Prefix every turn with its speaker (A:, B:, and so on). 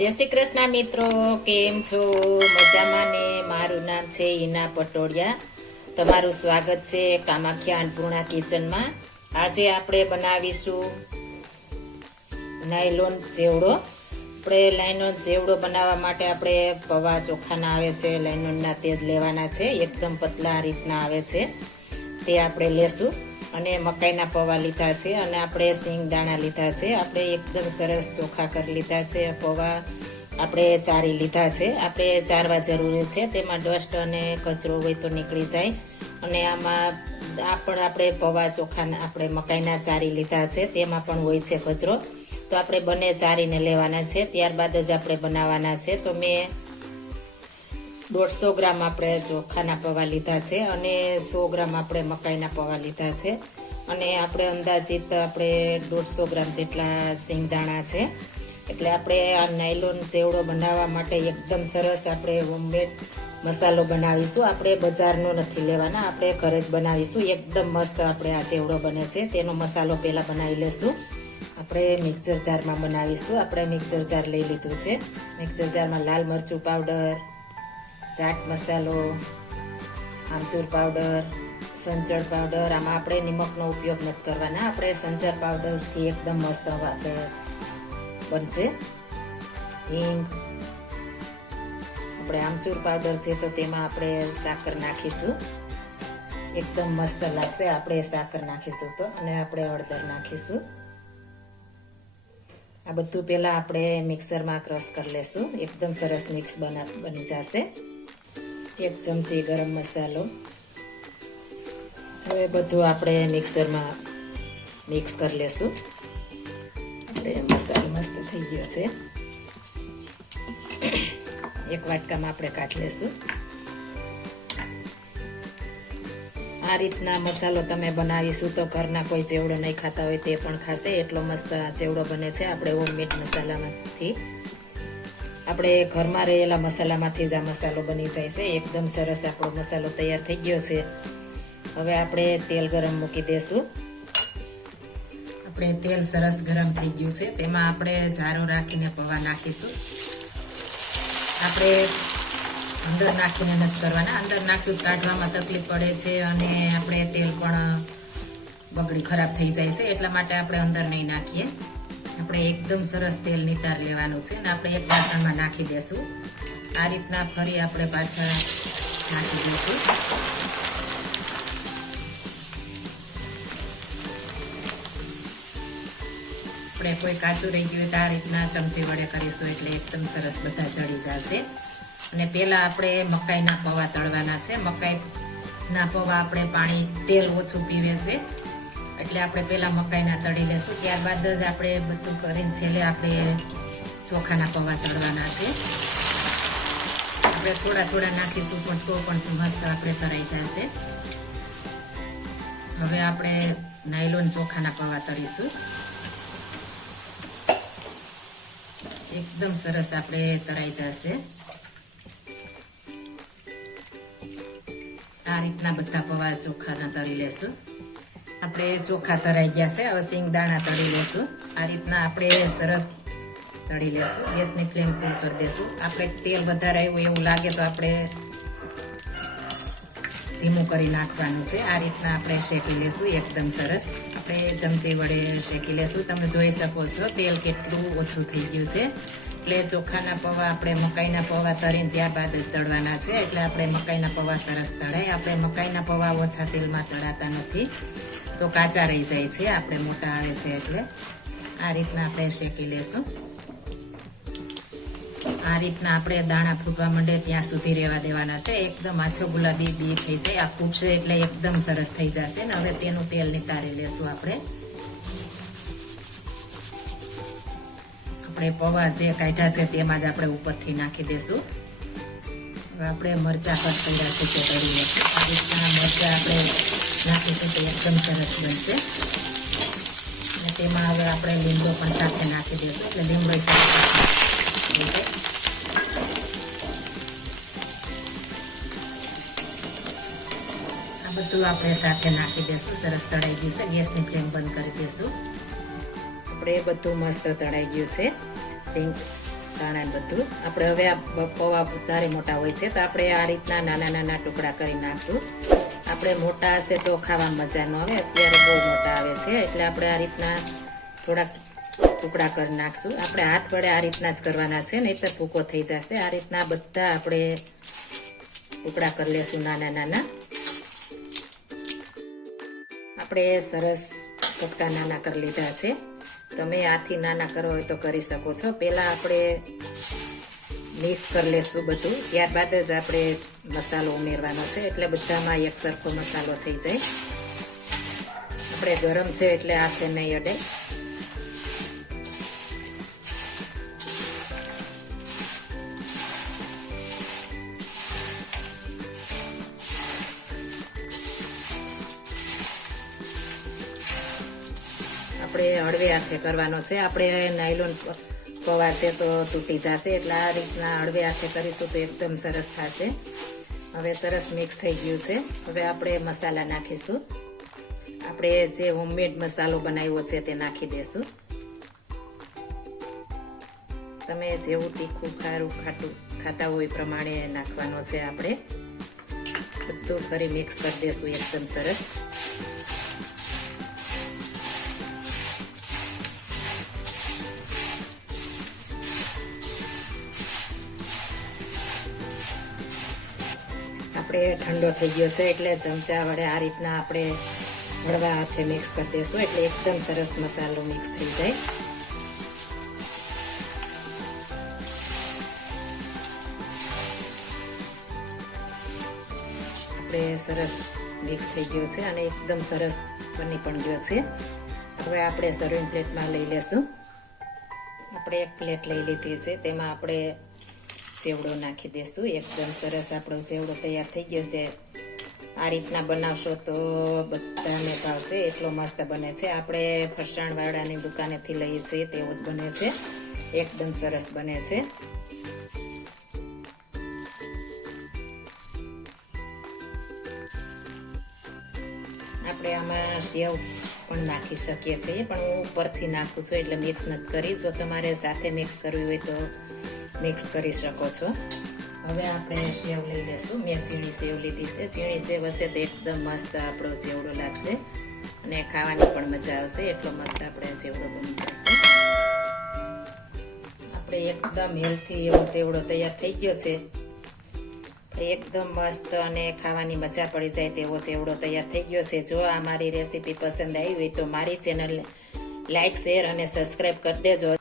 A: જય શ્રી કૃષ્ણ મિત્રો, કેમ છો? મજામાં ને? મારું નામ છે ઈના પટોડિયા તમારું સ્વાગત છે કામાખ્યા અન્નપૂર્ણા કિચનમાં. આજે આપણે બનાવીશું નાયલોન જેવડો. આપણે લાઈનોન જેવડો બનાવવા માટે આપણે પૌવા ચોખાના આવે છે લાઈનોનના તેજ લેવાના છે, એકદમ પતલા રીતના આવે છે. તે આપણે લેશું. અને મકાઈના પૌવા લીધા છે અને આપણે સિંગ દાણા લીધા છે. આપણે એકદમ સરસ ચોખા કરી લીધા છે. પૌવા આપણે ચારી લીધા છે. આપણે ચારવા જરૂરી છે. તેમાં ડસ્ટ અને કચરો હોય તો નીકળી જાય. અને આમાં આ પણ આપણે પૌવા ચોખાના આપણે મકાઈના ચારી લીધા છે. તેમાં પણ હોય છે કચરો. તો આપણે બંને ચારીને લેવાના છે. ત્યારબાદ જ આપણે બનાવવાના છે. તો મેં દોઢસો ગ્રામ આપણે ચોખાના પૌવા લીધા છે અને સો ગ્રામ આપણે મકાઈના પૌવા લીધા છે. અને આપણે અંદાજિત આપણે દોઢસો ગ્રામ જેટલા સિંગદાણા છે. એટલે આપણે આ નાયલોન ચેવડો બનાવવા માટે એકદમ સરસ આપણે હોમમેડ મસાલો બનાવીશું. આપણે બજારનો નથી લેવાના, આપણે ઘરે જ બનાવીશું. એકદમ મસ્ત આપણે આ ચેવડો બને છે. તેનો મસાલો પહેલાં બનાવી લેશું. આપણે મિક્સર જારમાં બનાવીશું. આપણે મિક્સર જાર લઈ લીધું છે. મિક્સર જારમાં લાલ મરચું પાવડર ચાટ મસાલો આમચૂર પાવડર, સંચળ પાવડર, આમાં આપણે નિમકનો ઉપયોગ નથી કરવાના. આપણે સંચર પાવડરથી એકદમ મસ્ત બનશે. હિંગ, આપણે આમચૂર પાવડર છે તો તેમાં આપણે સાકર નાખીશું. એકદમ મસ્ત લાગશે આપણે સાકર નાખીશું તો, અને આપણે હળદર નાખીશું. આ બધું પહેલાં આપણે મિક્સરમાં ક્રશ કરી લેશું. એકદમ સરસ મિક્સ બના બની જશે. એક ચમચી ગરમ મસાલો. હવે બધું આપણે મિક્સરમાં મિક્સ કરી લેશું. આપણે મસાલો મસ્ત થઈ ગયો છે. એક વાટકામાં આપણે કાઢી લેશું. આ રીતના મસાલો તમે બનાવીશું તો ઘરના કોઈ ચેવડો નહીં ખાતા હોય, તે પણ ખાશે. એટલો મસ્ત આ ચેવડો બને છે, આપણે હોમમેડ મસાલામાંથી. આપણે ઘરમાં રહેલા મસાલામાંથી જ આ મસાલો બની જાય છે. એકદમ સરસ આપણો મસાલો તૈયાર થઈ ગયો છે. હવે આપણે તેલ ગરમ મૂકી દઈશું આપણે તેલ સરસ ગરમ થઈ ગયું છે. તેમાં આપણે જારો રાખીને પૌવા નાખીશું. આપણે અંદર નાખીને નથી કરવાના. અંદર નાખશું કાઢવામાં તકલીફ પડે છે અને આપણે તેલ પણ બગડી ખરાબ થઈ જાય છે. એટલા માટે આપણે અંદર નહીં નાખીએ. આપણે એકદમ સરસ તેલ નિતાર લેવાનું છે અને આપણે એક વાસણમાં નાખી દેશું. આ રીતના ફરી આપણે પાછા નાખી દઈશું. આપણે કોઈ કાચું રહી ગયું હોય તો આ રીતના ચમચી વડે કરીશું એટલે એકદમ સરસ બધા ચડી જશે. અને પહેલાં આપણે મકાઈના પૌવા તળવાના છે. મકાઈના પૌવા આપણે પાણી તેલ ઓછું પીવે છે. એટલે આપણે પહેલા મકાઈના તળી લેશું. ત્યારબાદ જ આપણે બધું કરીને છેલ્લે આપણે ચોખાના પૌવા તળવાના છે. આપણે થોડા થોડા નાખીશું પણ તો પણ મસ્ત આપણે તરાઈ જશે. હવે આપણે નાયલોન ચોખાના પૌવા તરીશું એકદમ સરસ આપણે તરાઈ જશે. આ રીતના બધા પૌવા ચોખાના તરી લેશું. આપણે ચોખા તરાઈ ગયા છે, હવે સિંગ દાણા તળી લેશું. આ રીતના આપણે સરસ તળી લેશું. ગેસની ફ્લેમ ફૂલ કરી દેશું. આપણે તેલ વધારે આવ્યું એવું લાગે તો આપણે ધીમું કરી નાખવાનું છે. આ રીતના આપણે શેકી લેશું. એકદમ સરસ. આપણે ચમચી વડે શેકી લેશું. તમે જોઈ શકો છો, તેલ કેટલું ઓછું થઈ ગયું છે. એટલે ચોખાના પૌવા આપણે મકાઈના પૌવા તરીને ત્યારબાદ તળવાના છે. એટલે આપણે મકાઈના પૌવા સરસ તળાય. આપણે મકાઈના પૌવા ઓછા તેલમાં તળાતા નથી. તો કાચા રહી જાય છે, આપણે મોટા આવે છે એટલે. આ રીતના આપણે શેકી લેશું. આ રીતના આપણે દાણા ફૂટવા માંડે ત્યાં સુધી રહેવા દેવાના છે. એકદમ આછો ગુલાબી બી થઈ જાય. આ ફૂટશે એટલે એકદમ સરસ થઈ જશે ને. હવે તેનું તેલ નિતારી લેશું આપણે. આપણે પૌવા જે કાઢ્યા છે તેમાં જ આપણે ઉપરથી નાખી દેશું. આપણે મરચા કટ કર્યા છે તે આ રીતના મરચા આપણે એકદમ સરસ બનશે. અને તેમાં હવે આપણે લીંબો પણ સાથે નાખી દઈશું, એટલે સરસ આ બધું આપણે સાથે નાખી દઈશું, સરસ તળાઈ ગયું છે, ગેસની ફ્લેમ બંધ કરી દઈશું. આપણે બધું મસ્ત તળાઈ ગયું છે સિંગ ધાણા બધું. આપણે હવે આ પૌવા વધારે મોટા હોય છે, તો આપણે આ રીતના નાના નાના ટુકડા કરી નાખશું. આપણે મોટા હશે તો ખાવામાં મજા ન આવે, અત્યારે બહુ મોટા આવે છે, એટલે આપણે આ રીતના થોડાક ટુકડા કરી નાખશું. આપણે હાથ વડે આ રીતના જ કરવાના છે, નહીતર ભૂકો થઈ જશે. આ રીતના બધા આપણે ટુકડા કરી લેશું નાના નાના. આપણે સરસ કટકા નાના કરી લીધા છે. તમે આથી નાના કરો હોય તો કરી શકો છો. પહેલા આપણે મિક્સ કરી લેશું બધું. ત્યારબાદ જ આપણે મસાલો ઉમેરવાનો છે. એટલે બધામાં એક સરખો મસાલો થઈ જાય. આપણે ગરમ છે એટલે હાથે નહીં અડે. આપણે હળવે હાથે કરવાનો છે. આપણે નાયલોન પૌવા છે તો તૂટી જશે. એટલે આ રીતના હળવે હાથે કરીશું તો એકદમ સરસ થશે. હવે સરસ મિક્સ થઈ ગયું છે. હવે આપણે મસાલા નાખીશું. આપણે જે હોમમેડ મસાલો બનાવ્યો છે તે નાખી દેશું. તમે જેવું તીખું ખારું ખાટું ખાતા હોય પ્રમાણે નાખવાનો છે આપણે. બધું ફરી મિક્સ કરી દેશું. એકદમ સરસ. આપણે ઠંડો થઈ ગયો છે એટલે ચમચા વડે આ રીતના આપણે હળવા હાથે મિક્સ કરી દઈશું એટલે એકદમ સરસ મસાલો મિક્સ થઈ જાય. આપણે સરસ મિક્સ થઈ ગયો છે અને એકદમ સરસ બની પણ ગયો છે. હવે આપણે સર્વિંગ પ્લેટમાં લઈ લેશું. આપણે એક પ્લેટ લઈ લીધી છે, તેમાં આપણે ચેવડો નાખી દઈશું એકદમ સરસ આપણો ચેવડો તૈયાર થઈ ગયો છે. આ રીતના બનાવશો તો બધાને ભાવશે. એટલો મસ્ત બને છે. આપણે ફરસાણવાળાની દુકાનેથી લઈએ છીએ, તેવો જ બને છે. એકદમ સરસ બને છે. આપણે આમાં સેવ પણ નાખી શકીએ છીએ, પણ હું ઉપરથી નાખું છું, એટલે મિક્સ નથી કરી. જો તમારે સાથે મિક્સ કરવી હોય તો મિક્સ કરી શકો છો. હવે આપણે સેવ લઈ લેશું. મેં ઝીણી સેવ લીધી છે. ઝીણી સેવ હશે તો એકદમ મસ્ત આપણો જેવડો લાગશે. અને ખાવાની પણ મજા આવશે. એટલો મસ્ત આપણે જેવડો બની જશે. આપણે એકદમ હેલ્થી એવો જેવડો તૈયાર થઈ ગયો છે. એકદમ મસ્ત અને ખાવાની મજા પડી જાય તેવો જેવડો તૈયાર થઈ ગયો છે. જો આ મારી રેસીપી પસંદ આવી હોય તો મારી ચેનલ લાઈક, શેર અને સબસ્ક્રાઈબ કરી દેજો.